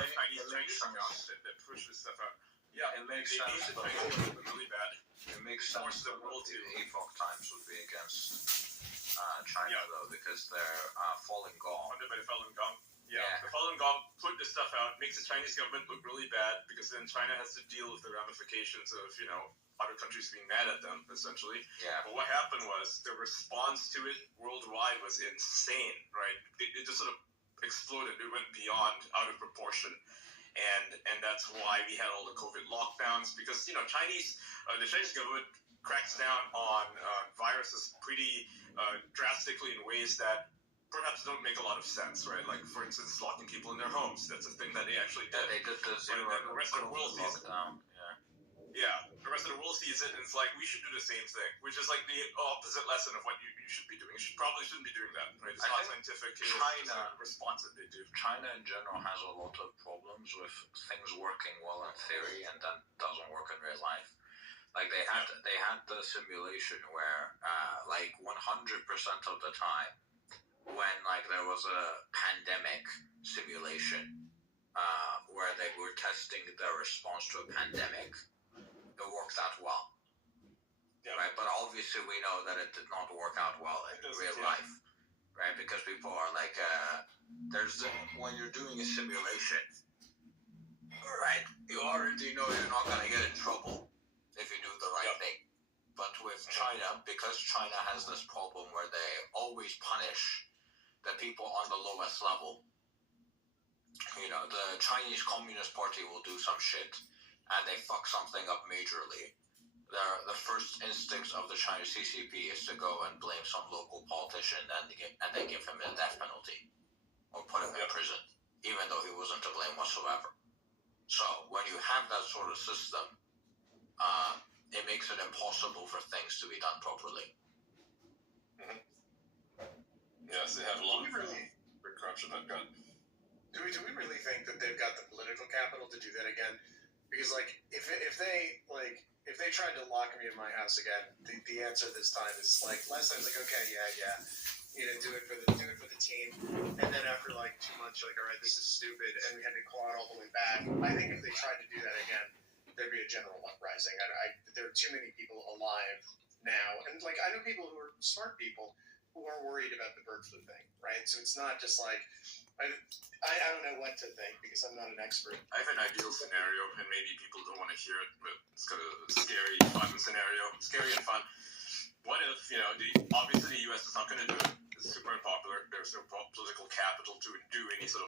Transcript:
Chinese accounts that push this stuff out. Yeah, It makes they made sense. the Chinese government really bad. It makes Force sense the that world the to- Epoch Times would be against China, Yeah. though, because they're Falun Gong. Funded by the Falun Gong. Yeah. The Falun Gong put this stuff out, makes the Chinese government look really bad because then China has to deal with the ramifications of, other countries being mad at them, essentially. Yeah. But what happened was the response to it worldwide was insane, right? It just sort of exploded. It went beyond out of proportion. And that's why we had all the COVID lockdowns because, the Chinese government cracks down on viruses pretty drastically in ways that perhaps don't make a lot of sense, right? Like, for instance, locking people in their homes. That's a thing that they actually did. Yeah, they did the zero And the rest of the world sees it. lockdown. Yeah, the rest of the world sees it, and it's like, we should do the same thing, which is like the opposite lesson of what you should be doing. You probably shouldn't be doing that, right? It's I not think scientific. China- It's just a response that they do. China in general has a lot of problems with things working well in theory and then doesn't work in real life. Like they had the simulation where 100% of the time when there was a pandemic simulation where they were testing their response to a pandemic, it worked out well. Yeah. Right, but obviously we know that it did not work out well in real life, right? Because people are when you're doing a simulation, right? You already know you're not gonna get in trouble if you do the right thing. But with China, because China has this problem where they always punish the people on the lowest level. The Chinese Communist Party will do some shit, and they fuck something up majorly. The first instinct of the Chinese CCP is to go and blame some local politician and they give him a death penalty or put him in prison, even though he wasn't to blame whatsoever. So when you have that sort of system, it makes it impossible for things to be done properly. Yes, they have a lot of corruption that gun. Do we really think that they've got the political capital to do that again? Because if they tried to lock me in my house again, the answer this time is last time it's okay, yeah, do it for the team, and then after 2 months you're all right, this is stupid, and we had to claw it all the way back. I think if they tried to do that again, there'd be a general uprising. There are too many people alive now, and I know people who are smart people who are worried about the bird flu thing, right? So it's not just I don't know what to think because I'm not an expert. I have an ideal scenario, and maybe people don't want to hear it, but it's kind of a scary, fun scenario. Scary and fun. What if, obviously the U.S. is not going to do it. It's super unpopular. There's no political capital to do any sort of